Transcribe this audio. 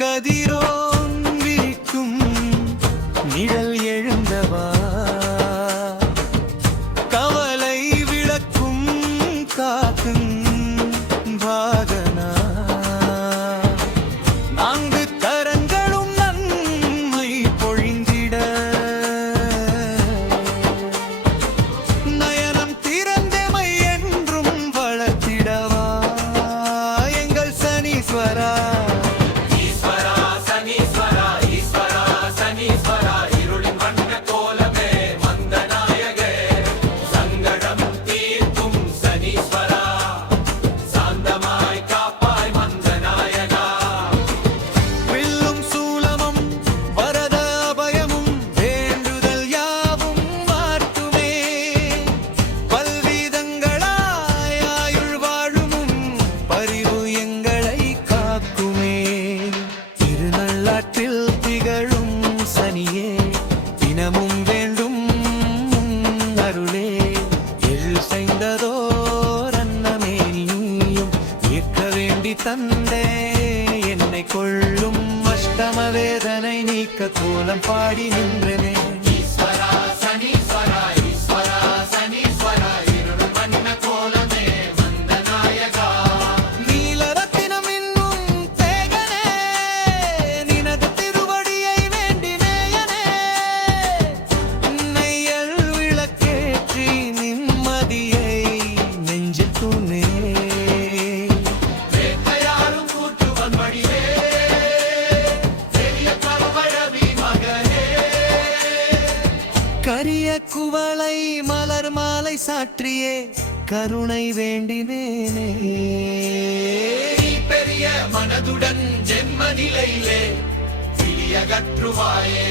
கதிரோன் விரிக்கும் நிழல் எழுந்தவா? கவலை விளக்கும் காக்கும் வாகனா? நான்கு கரங்களும் நன்மை பொழிந்திட. நயனம் திறந்தமை என்றும் வளர்த்திடவா? எங்கள் சனீஸ்வரா? தந்தே. என்னை கொள்ளும் அஷ்டம வேதனை நீக்க கோலம் பாடி நின்றனே. கரிய குவளை மலர் மாலை சாற்றியே கருணை வேண்டினேனே. பெரிய மனதுடன் ஜென்ம நிலையிலே விழியகற்றுவாயே.